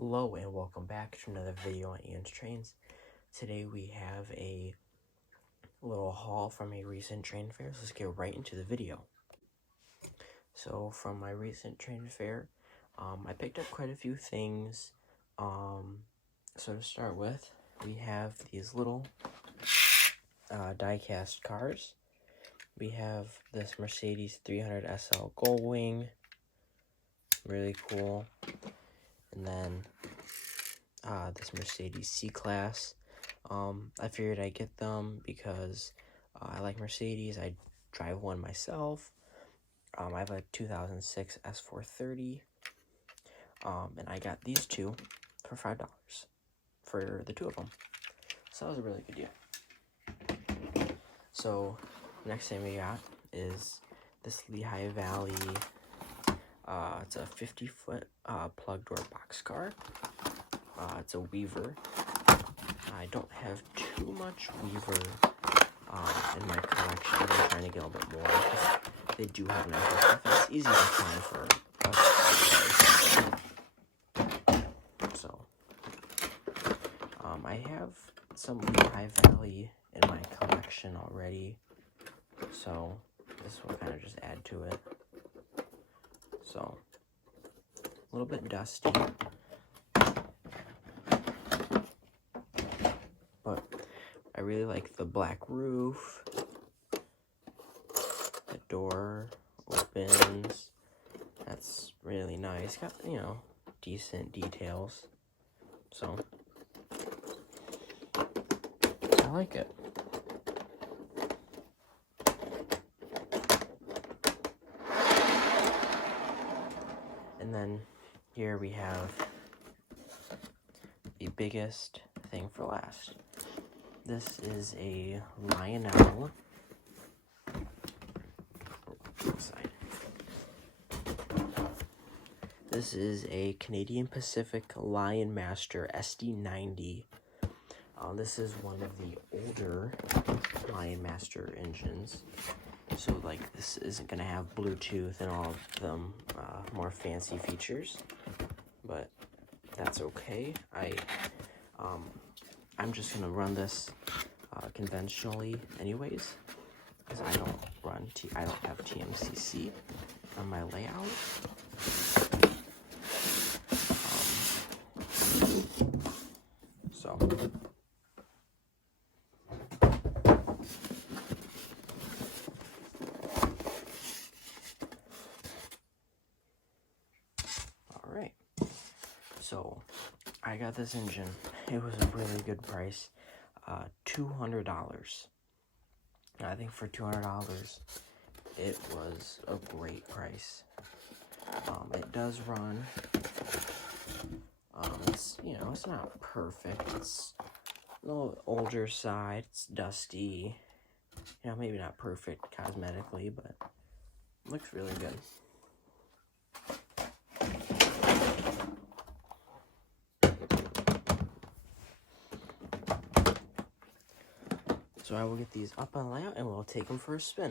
Hello and welcome back to another video on Ian's Trains. Today we have a little haul from a recent train fair. So let's get right into the video. So from my recent train fair, I picked up quite a few things. So to start with, we have these little die-cast cars. We have this Mercedes 300 SL Gullwing, really cool. And then this Mercedes C-Class. I figured I'd get them because I like Mercedes. I drive one myself. I have a 2006 S430. And I got these two for $5 for the two of them. So that was a really good deal. So next thing we got is this Lehigh Valley. It's a 50-foot plug door boxcar. It's a Weaver. I don't have too much Weaver in my collection. I'm trying to get a little bit more because they do have nice stuff. It's easy to find for us. So, I have some Lehigh Valley in my collection already, so this will kind of just add to it. So, a little bit dusty, but I really like the black roof. The door opens. That's really nice. Got, decent details. So, I like it. And then here we have the biggest thing for last. This is a Lionel. This is a Canadian Pacific Lion Master SD90. This is one of the older Lion Master engines. So, this isn't going to have Bluetooth and all of them more fancy features. But that's okay. I'm just going to run this conventionally anyways, because I don't have TMCC on my layout. Alright, so I got this engine. It was a really good price, $200. I think for $200, it was a great price. It does run. It's not perfect. It's a little older side. It's dusty. Maybe not perfect cosmetically, but it looks really good. So I will get these up on layout and we'll take them for a spin.